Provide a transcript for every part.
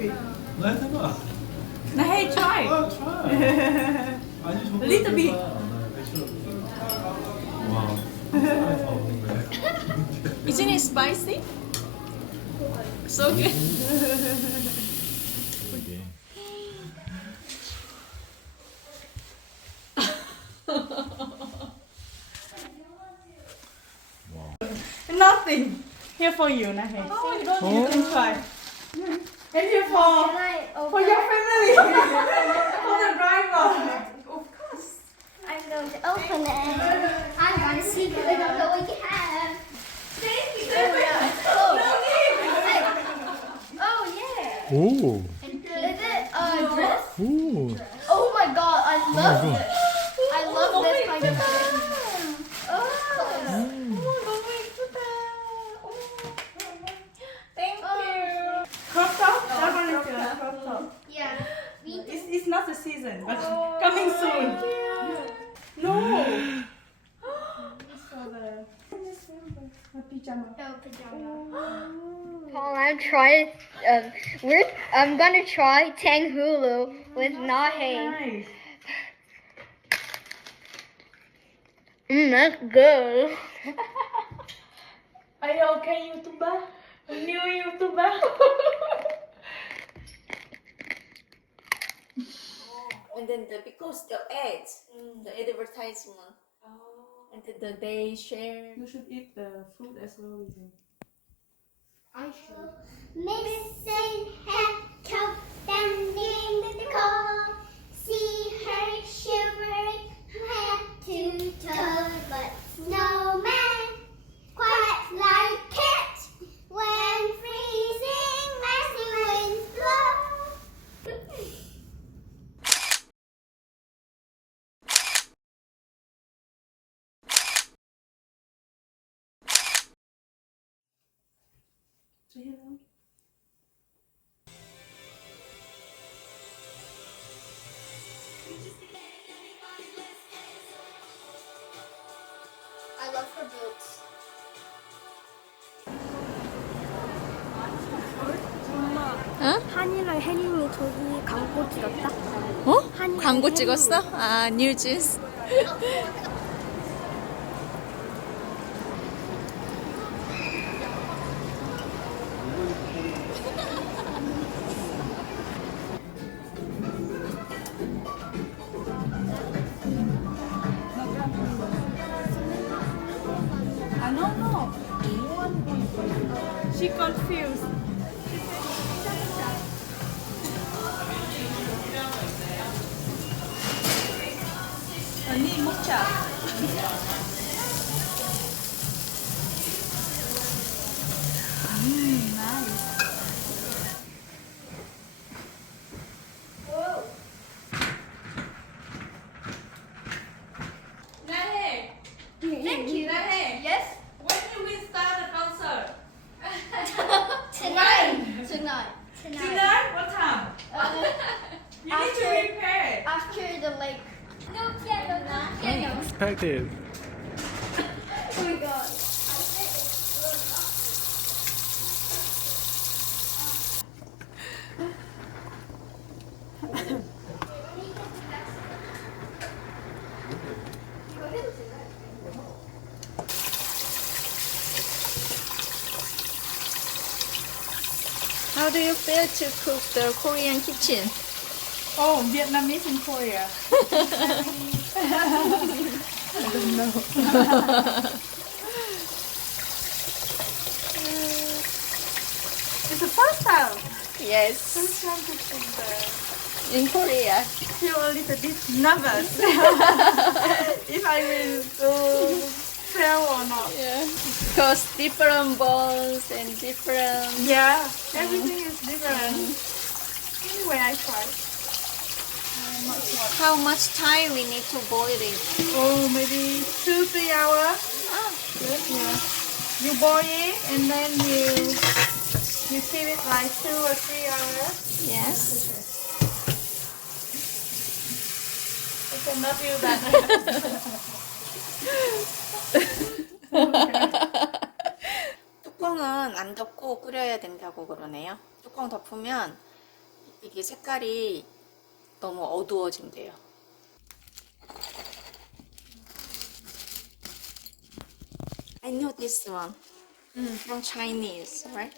happy. Let's have Now, hey, try. a try. 아니 저거 Little bit. 와. Isn't it spicy? So good. 이게 Nothing. Here for you, now, hey. Oh my god. You can try. And here Can for I open? your family. For the driver. Of course. I'm going to open it. I'm going to see what I'm going to have. Thank you. Oh, oh yeah. 오. Is it a dress? 오. Oh my god, I love God. this. I love this kind of dress. Oh. 너무 예쁘다. Thank you. Crop top? Definitely crop top. Yeah. It's not the season, but coming soon. No. My pyjama. No pajama. Paul, I'm gonna try Tang Hulu with Nahe. Nice. That's good. Are you okay, YouTuber? New YouTuber? And then because the ads, the advertisement, and then they share. You should eat the fruit as well. I should. Missing her cup standing in the cold. See her shivering head to toe, but snowman quite like it when freezing icy winds blow. Say hello. I love her boots. 한일의 혜림이 저기 광고 찍었다. 어? 한일 광고 혜림이. 찍었어? 아, 뉴진스. I don't know. She confused. 언니 먹자. nice. 나해. Thank you. 나해. Yes. When do we start the concert? Tonight. Tonight. Tonight? What time? You need to prepare. After the lake. No piano, no piano. Expected. Oh my god. How do you feel to cook the Korean kitchen? Oh, Vietnamese in Korea. I don't know. It's the first time. Yes, First time to cook the. in Korea. Feel a little bit nervous if I will fail or not. Yeah, because different bones and different. Yeah, everything is different. Anyway, I try. Not sure. How much time we need to boil it? Oh, maybe 2-3 hours. Ah, Yeah. You boil it and then you keep it like 2 or 3 hours. yes. I cannot do that. 뚜껑은 안 덮고 끓여야 된다고 그러네요. 뚜껑 덮으면 이게 색깔이 너무 어두워진대요. I know this one from Chinese, right?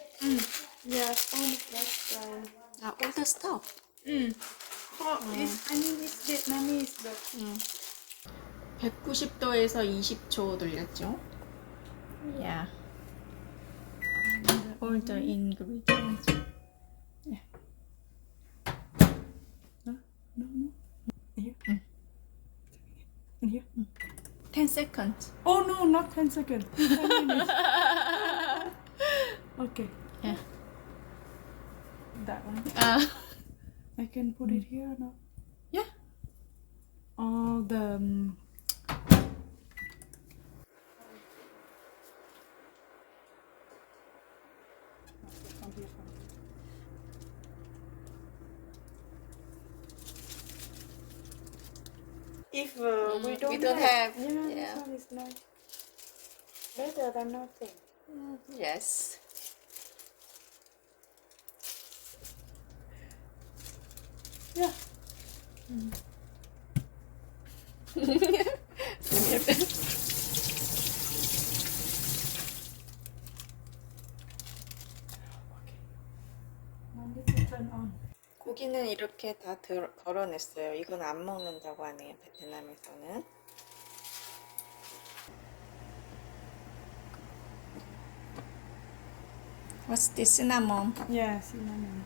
Yes, all the black brown. All the stuff. Oh, I mean it's Vietnamese, but 190도에서 20초 돌렸죠. Yeah. All the ingredients. Yeah. in here. 10 seconds. Oh no, not 10 seconds. 10 minutes. Okay, Yeah. that one. Uh, I can put it here now. yeah. All the if we don't have, yeah, yeah. this one is nice. Better than nothing. Yes. Yeah. Now this is turn on. 고기는 이렇게 다 덜어냈어요. 이건 안 먹는다고 하네요, 베트남에서는. What's this? Cinnamon. Yeah, cinnamon.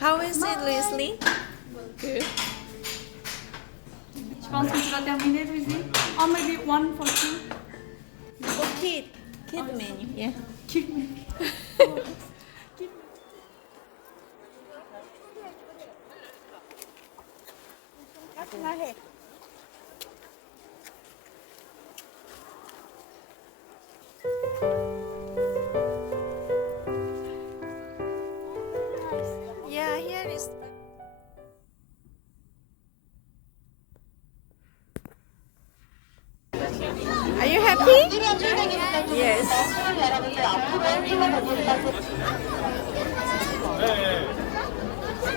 How is it, Leslie? Good. Je pense que tu vas terminer, Lucie. Or maybe one for two. For kid menu. Yeah. Kick me. Yeah, here is. Are you happy? Yes.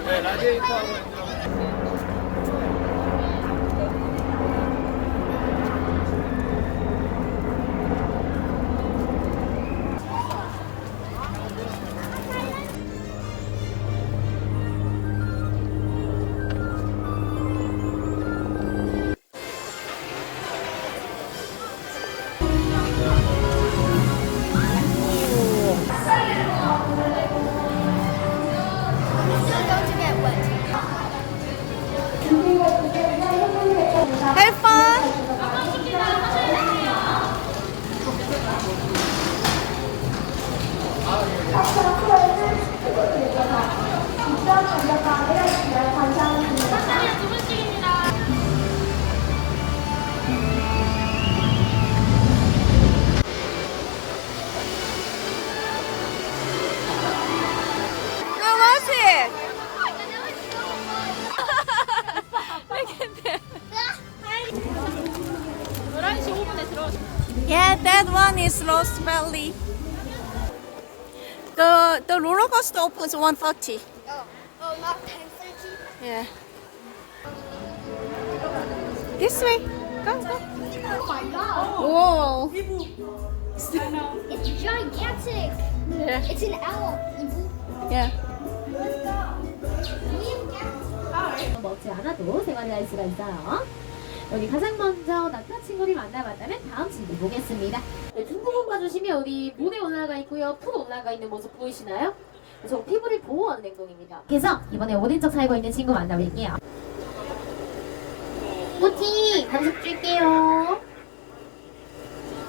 네, 라디에이터하고 있는 Don't to get wet. Have fun. How was it? Yeah, that one is Lost Valley. The roller coaster opens 1:30. Oh, not 10:30. Yeah. This way. Go, go. Oh my god. Whoa. It's gigantic. Yeah. It's an owl. Yeah. 먹지 않아도 생활을 할 수가 있어요. 여기 가장 먼저 남자친구를 만나봤다면 다음 친구 보겠습니다. 네, 둥둥 봐주시면 여기 무대 올라가 있고요. 푹 올라가 있는 모습 보이시나요? 그래서 피부를 보호하는 행동입니다. 그래서 이번에 5인 척 살고 있는 친구 만나볼게요. 꼬티 간식 줄게요.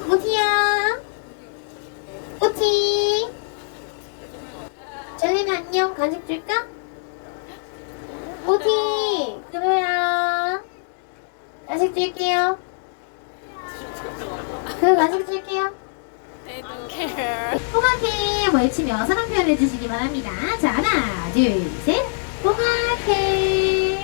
꼬티야. 꼬티. 젤리는 안녕. 간식 줄까? 꼬티. 그거야. 간식 줄게요. 그 간식 줄게요. They don't care. 호박해 외치며 사랑 표현해 주시기 바랍니다. 자, 하나, 둘, 셋. 호박해.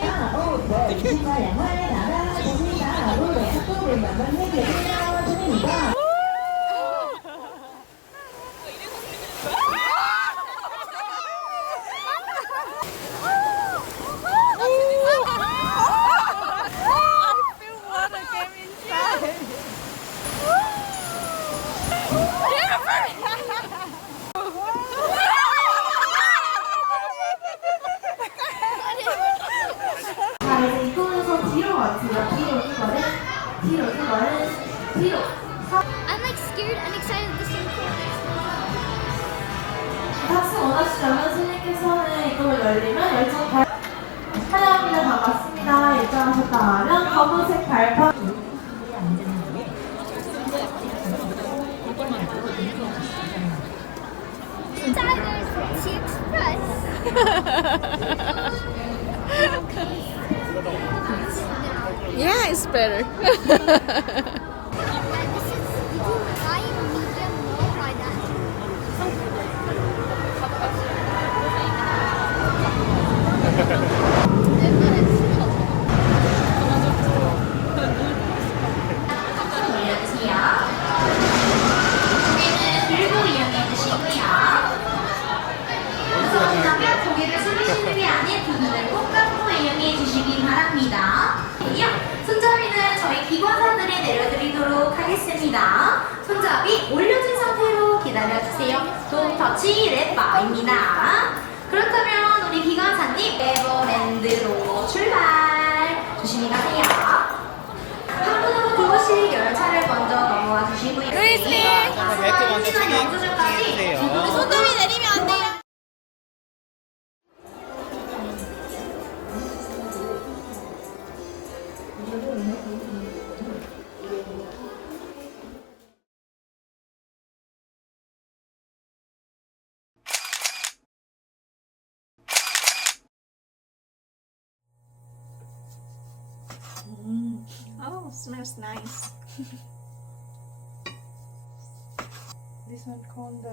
I feel water came inside. 발을 이끌어서 뒤로 와주세요. 뒤로 이거를 뒤로 이거를 뒤로. I'm like scared and excited at the same time. 탑승 원하시다면 손님께서는 이걸 열리면 열정 발 환영합니다. 반갑습니다. 입장하셨다 하면 검은색 발판 Tigers, Sea Express. Yeah, it's better. This is you buying medium low by that. 올려주세요. 고개는 들고 이용해 주시고요. 그러면 고개를 숙이시는 게 아닌 두 눈을 꼭 감고 이용해 주시기 바랍니다. 손잡이는 저희 기관사들이 내려드리도록 하겠습니다. 손잡이 올려진 상태로 기다려주세요. 동 터치 렛바입니다. 그렇다면 우리 기관사님 에버랜드로 출발. 조심히 가세요. 한 분으로 두 번씩 열차를 먼저 넘어와 주시고요. 매트 먼저 책임지세요. 손잡이 내리면 안 돼요. Oh, smells nice. This one called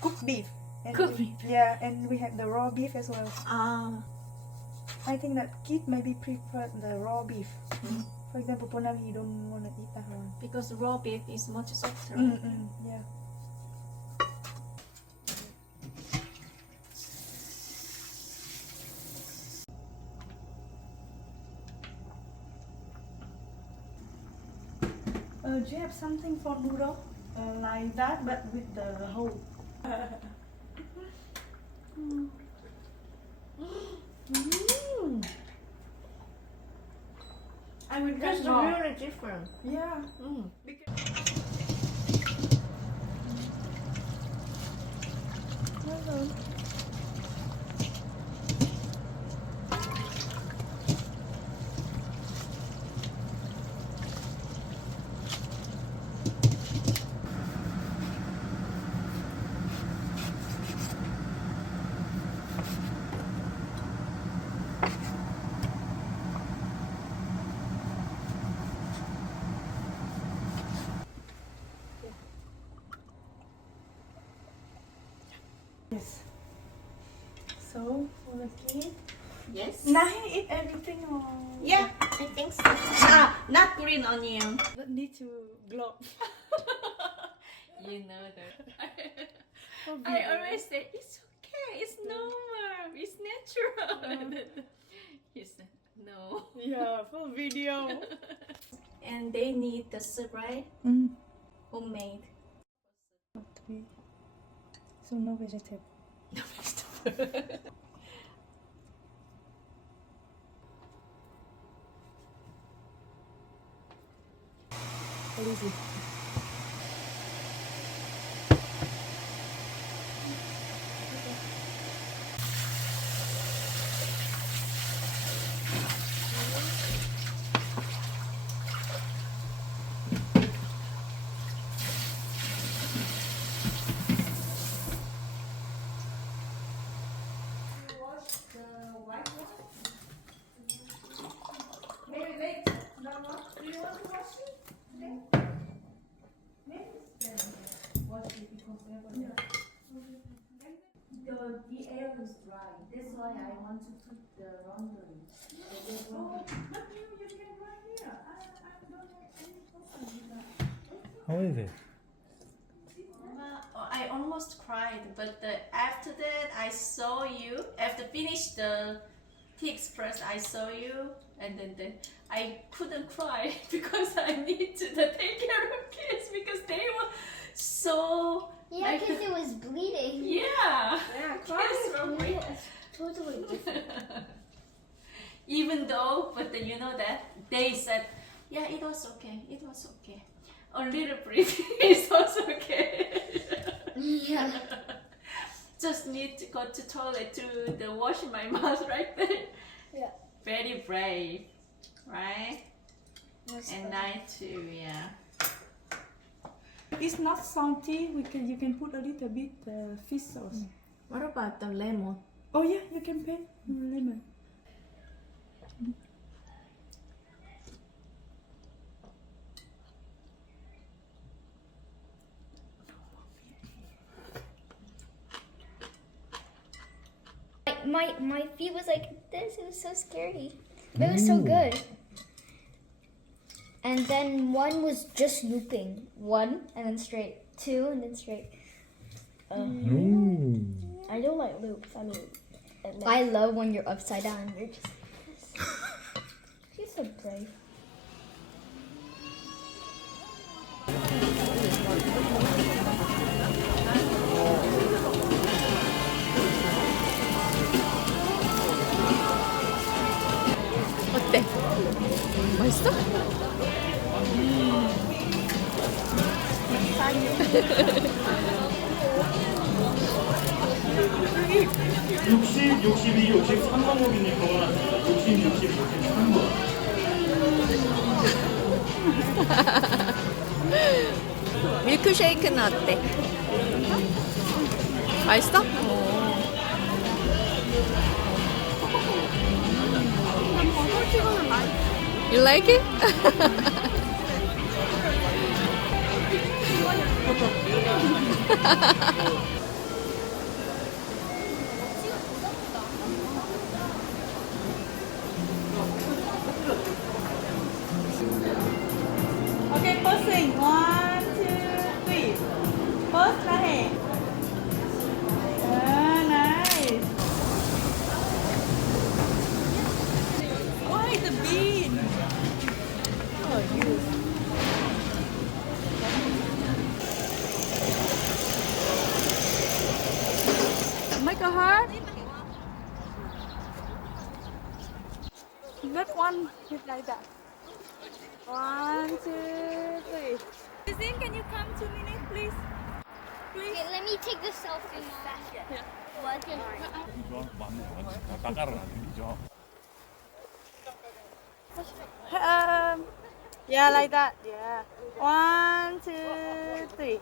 cooked beef. And Cooked beef. Yeah, and we have the raw beef as well. Ah, I think that kid maybe prefer the raw beef. For example, Ponam, he don't want to eat that one. because raw beef is much softer. Yeah. Do you have something for noodle? Like that, but with the hole. I would That's guess raw. really different. Yeah. Mm. Hello. Yes. So for the kid, Yes. now he eat everything or Yeah, I think so. Ah, not green onion. don't need to glove. You know that. For I video. always say it's okay, it's normal, it's natural. He said no. Yeah, for video. And they need the soup, right? Mm. Homemade. So no vegetable. What is it? Do you want to wash it today? Maybe then wash it because the air is dry. That's why I want to put the laundry. Oh, but you can dry here. I don't have any problem with that. How is it? I almost cried, but after that I saw you. After finish the Tea Express, I saw you, and then I couldn't cry because I need to take care of kids because they were so Yeah, like, because it was bleeding. yeah. Yeah, Kids were weak. Totally different. Even though, but then you know that they said, yeah, it was okay. It was okay. A little breathing is also okay. Yeah. Just need to go to toilet to wash my mouth right there. Yeah. Very brave, right? That's And funny. I too, yeah. It's not salty. You can put a little bit fish sauce. What about the lemon? Oh yeah, you can put lemon. My feet was like this. It was so scary. But it was so good. And then one was just looping. One and then straight. Two and then straight. I don't like loops. I mean, I love when you're upside down. You're just. She's so brave. 어때? 맛있어? 60, 62, 63번 고객님 적어놨습니다. 60, 62, 63번. 밀크쉐이크는 어때? 맛있어? You like it? Okay, posing. 1, 2, 3. Pose naik. Nice. Why the bean? Make a heart. That one is like that. 1, 2, 3. Lizzie, can you come 2 minutes, please? Okay, let me take the selfie now. What? 나가를 안 들리죠. Yeah, like that. Yeah. 1, 2, 3.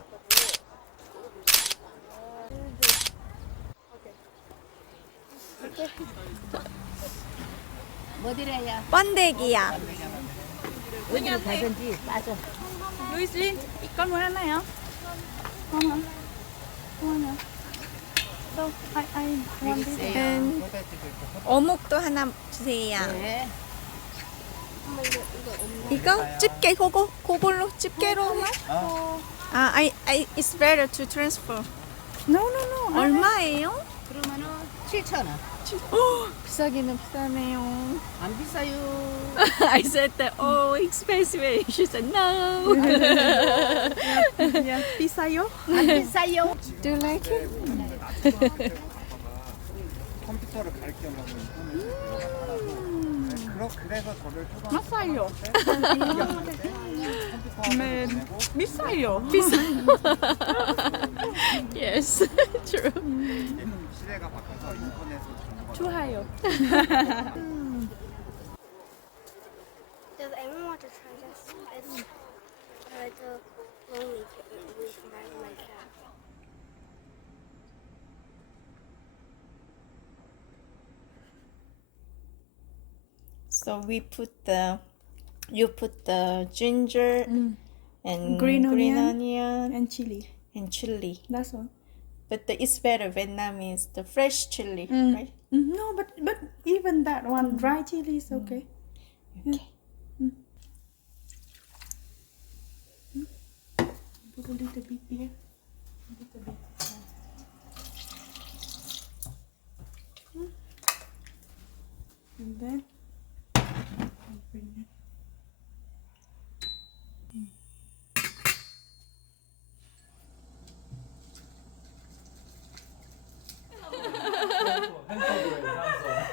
번데기야. Luis Lin, con muốn ăn này không? Không hả? Không ăn hả? So, I want this. 어묵도 하나 주세요. 이거 집게 그걸로 집게로. It's better to transfer. No, no, no. 얼마예요? 그러면은 7,000원. 비싸기는 비싸네요. 안 비싸요. I said that, oh, expensive. She said no. Yeah, 비싸요? 안 비싸요. Do you like it? 컴퓨터를 가르치려고 그래서 저를 몇 살요? 네, 비싸요. Yes, true. 시대가 바뀌어서 인터넷으로 좋아요. Does anyone want to try this? It's a lonely with my cat. So we put the You put the ginger and Green onion and chili. and chili. That's all. But it's better Vietnamese, the fresh chili, right? No, but even that one dry chili is okay. Okay. Put a little bit here. A little bit. And then bring it.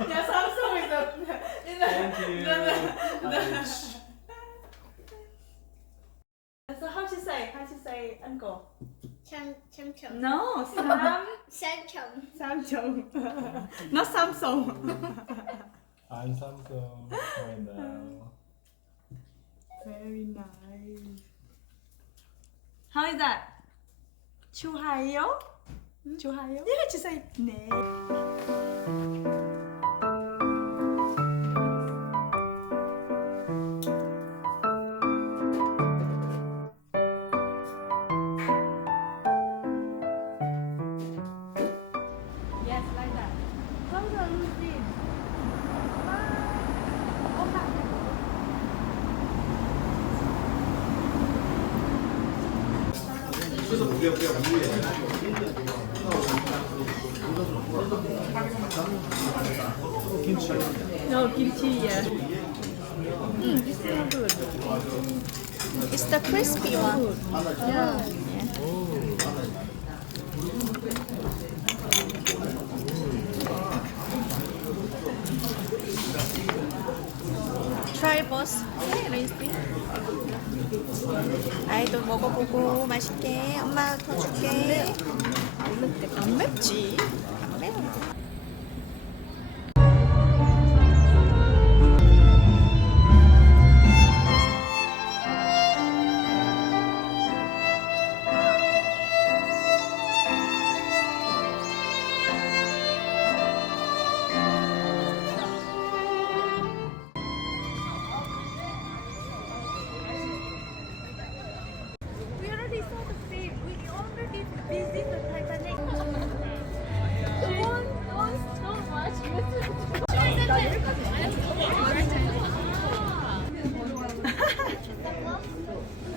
Yeah, Samsung is a. So how she say? How she say uncle? Chum chum chum. No, Samsung. Not Samsung. I'm Samsung right now. Very nice. How is that? 좋아요? 좋아요? Yeah, she say 네. Yes, like that. How is that, Lucy? No, kimchi, yeah. It's so good. It's the crispy one. Yeah. Try both. 레시피. 아이도 먹어보고 맛있게. 엄마 더 줄게. 안 맵지? 안 매워. We already saw the film. We already visited the Titanic.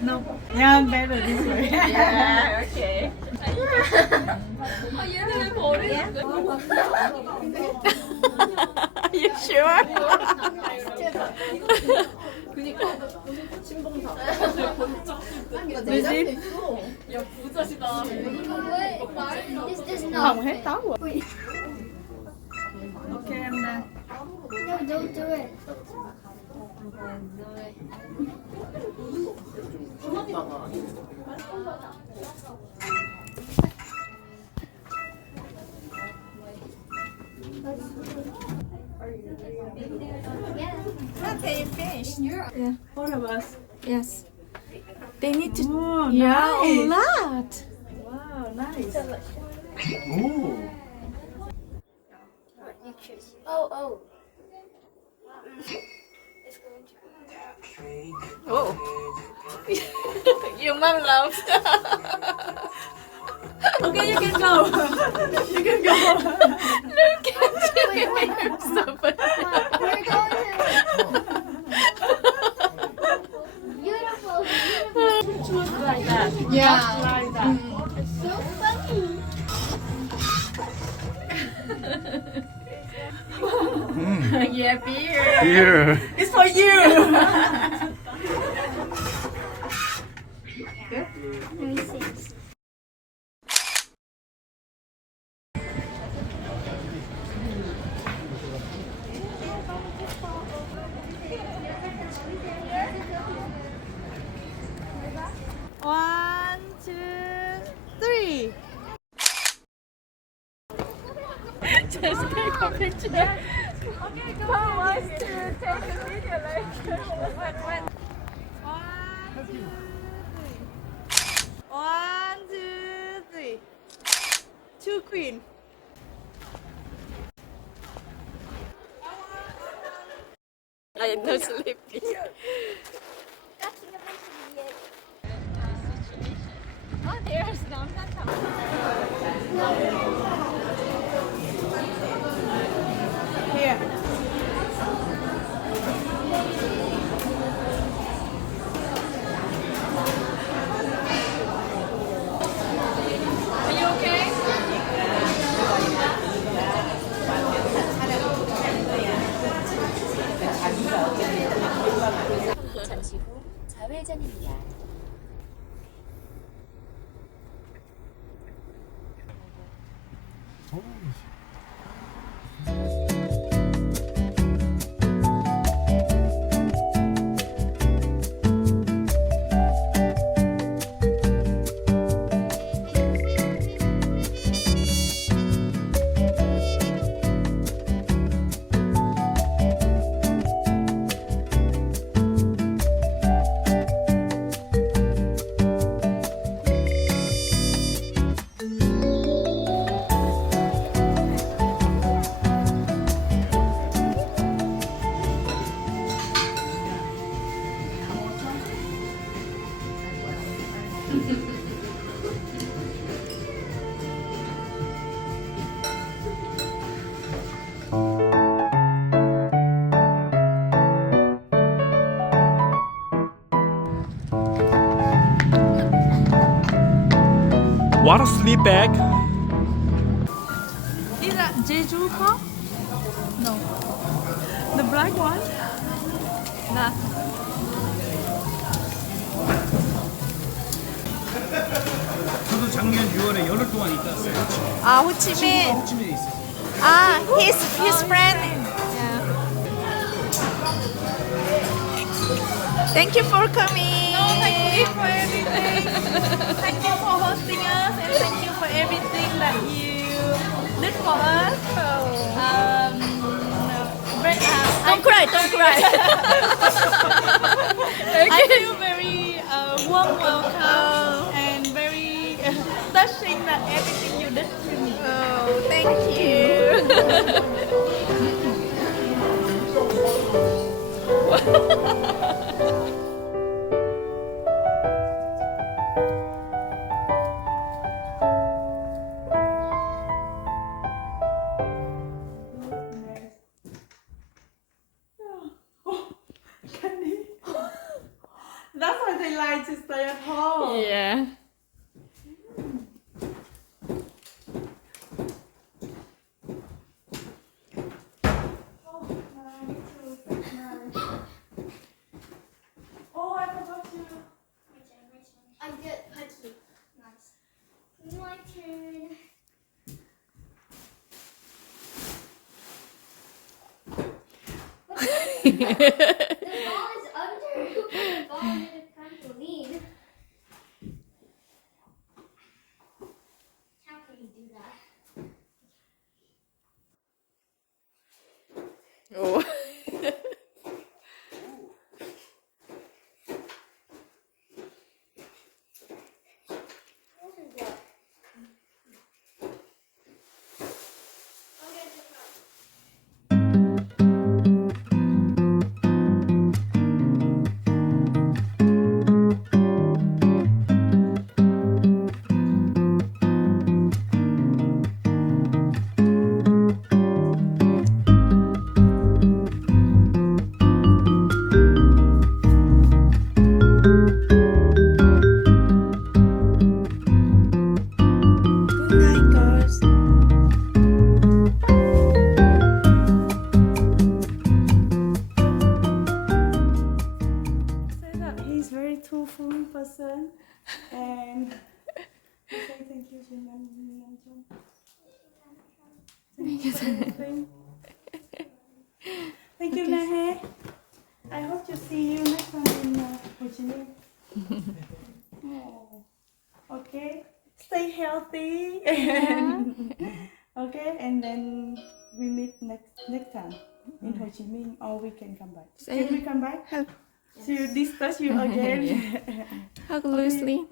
No. Yeah, better this way. Yeah, okay. You sure? This does not. Không hết tóc rồi. Wait. Okay, I'm done. No, don't do it. Okay, you finished. Yeah, all of us. Yes. They need to. Oh, Yeah, a nice. lot. Wow, nice. Ooh. You choose. Oh. Oh. Your mom loves. Okay, you can go. You can go. Look at you. You're so funny. We're going to. Beautiful. Like that. Yeah. Like that. So funny. Yeah, beer. Here. It's for you. One, two, three. Just take a picture. Okay, come on. Wants to take a video later. When? One, two, three. Two queen. I am no sleepy. Cheers. 남산탕. Here. Are you okay? 잠시 후 좌회전입니다. What a sleep bag? Is that Jeju cup? No. The black one? Nah. 저도 작년 6월에 열흘 동안 있다 왔어요. 아, 호치민. 호치민에 있어요. 아, his friend. Thank you for coming. No, thank you for everything. Thank you for hosting us and thank you for everything that you did for us. Don't cry, don't cry. I feel very warm welcome and very touching that everything you did to me. Oh, thank you. That's why they like to stay at home. Yeah. Oh, I forgot you. I did put you. Nice. My turn. The ball is under. The ball under the trampoline. How can you do that? Oh. What is that? Okay, the cup. Good night, girls. Say that he's very truthful person, and he say thank you, Jinnan. Thank you for everything. Thank you, Nahe. I hope to see you next time in Ho Chi Minh. Oh. Okay. Stay healthy. Okay, and then we meet next time in Ho Chi Minh, or we can come back. Can we come back to discuss you again? Hug loosely.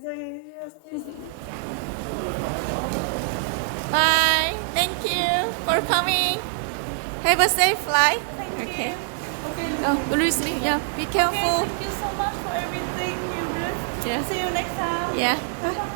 So, yes, Bye. Thank you for coming. Have a safe flight. thank Okay. you. Okay. Oh, loosely. Yeah. Be careful. Thank you so much for everything. See you next time. Yeah.